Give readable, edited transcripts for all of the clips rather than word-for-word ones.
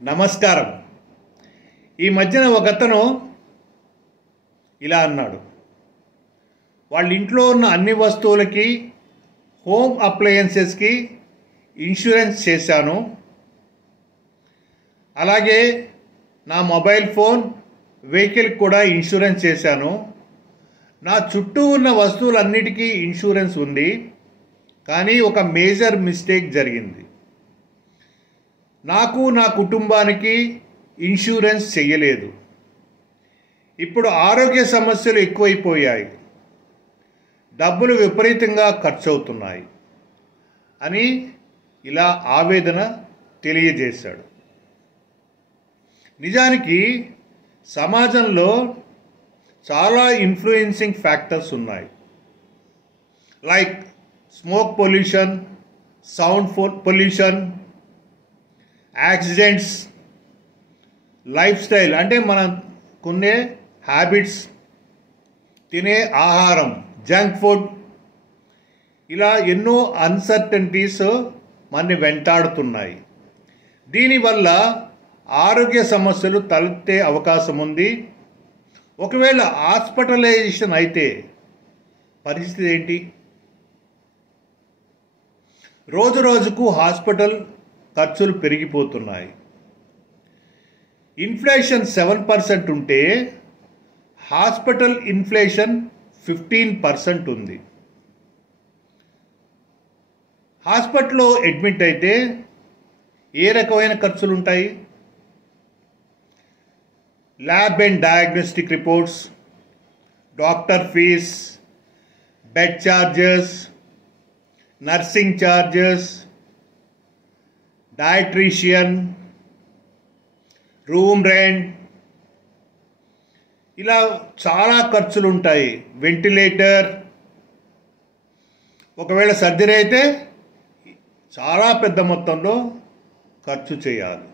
నమస్కారం. ఈ మధ్యన ఒకతను ఇలా అన్నాడు, వాళ్ళ ఇంట్లో ఉన్న అన్ని వస్తువులకి, హోమ్ అప్లయన్సెస్కి ఇన్సూరెన్స్ చేశాను, అలాగే నా మొబైల్ ఫోన్, వెహికల్కి కూడా ఇన్సూరెన్స్ చేశాను, నా చుట్టూ ఉన్న వస్తువులన్నిటికీ ఇన్సూరెన్స్ ఉంది, కానీ ఒక మేజర్ మిస్టేక్ జరిగింది. నాకు నా కుటుంబానికి ఇన్సూరెన్స్ చెయ్యలేదు. ఇప్పుడు ఆరోగ్య సమస్యలు ఎక్కువైపోయాయి, డబ్బులు విపరీతంగా ఖర్చు అవుతున్నాయి అని ఇలా ఆవేదన తెలియజేశాడు. నిజానికి సమాజంలో చాలా ఇన్ఫ్లుయెన్సింగ్ ఫ్యాక్టర్స్ ఉన్నాయి. Like smoke pollution, sound pollution, accidents, life style అంటే మనం కొనే హ్యాబిట్స్, తినే ఆహారం, జంక్ ఫుడ్, ఇలా ఎన్నో అన్సర్టనిటీస్ మనని వెంటాడుతున్నాయి. దీనివల్ల ఆరోగ్య సమస్యలు తలెత్తే అవకాశం ఉంది. ఒకవేళ హాస్పిటలైజేషన్ అయితే పరిస్థితి ఏంటి? రోజు రోజుకు హాస్పిటల్ ఖర్చులు పెరిగిపోతున్నాయి. ఇన్ఫ్లేషన్ 7% ఉంటే హాస్పిటల్ ఇన్ఫ్లేషన్ 15% ఉంది. హాస్పిటల్లో అడ్మిట్ అయితే ఏ రకమైన ఖర్చులు ఉంటాయి? Lab and diagnostic reports, doctor fees, bed charges, nursing charges, dietician, room rent, ఇలా చాలా ఖర్చులు ఉంటాయి. వెంటిలేటర్, ఒకవేళ సర్జరీ అయితే చాలా పెద్ద మొత్తంలో ఖర్చు చేయాలి.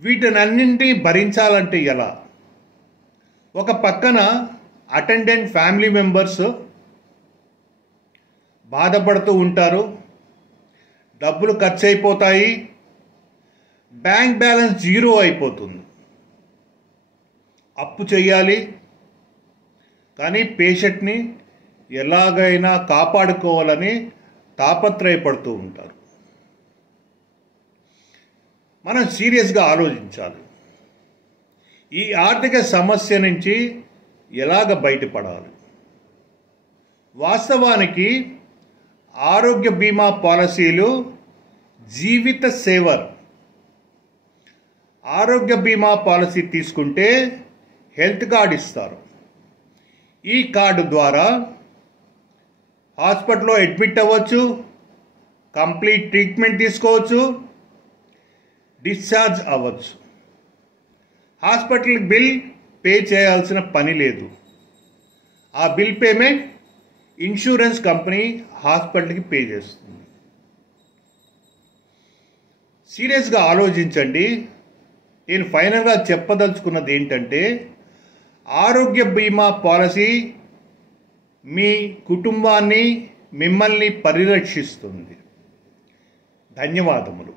వీటినన్నింటినీ భరించాలంటే ఎలా? ఒక పక్కన అటెండెంట్ ఫ్యామిలీ మెంబర్స్ బాధపడుతూ ఉంటారు, డబ్బులు ఖర్చు అయిపోతాయి, బ్యాంక్ బ్యాలెన్స్ 0 అయిపోతుంది, అప్పు చేయాలి. కానీ పేషెంట్ని ఎలాగైనా కాపాడుకోవాలని తాపత్రయపడుతూ ఉంటారు. మనం సీరియస్గా ఆలోచించాలి. ఈ ఆర్థిక సమస్య నుంచి ఎలాగ బయటపడాలి? వాస్తవానికి ఆరోగ్య బీమా పాలసీలు జీవిత సేవర్. ఆరోగ్య బీమా పాలసీ తీసుకుంటే హెల్త్ కార్డు ఇస్తారు. ఈ కార్డు ద్వారా హాస్పిటల్లో అడ్మిట్ అవ్వచ్చు, కంప్లీట్ ట్రీట్మెంట్ తీసుకోవచ్చు, డిశ్చార్జ్ అవ్వచ్చు. హాస్పిటల్ బిల్ పే చేయాల్సిన పని లేదు. ఆ బిల్ పేమెంట్ ఇన్సూరెన్స్ కంపెనీ హాస్పిటల్కి పే చేస్తుంది. సీరియస్గా ఆలోచించండి. నేను ఫైనల్గా చెప్పదలుచుకున్నది ఏంటంటే, ఆరోగ్య బీమా పాలసీ మీ కుటుంబాన్ని, మిమ్మల్ని పరిరక్షిస్తుంది. ధన్యవాదములు.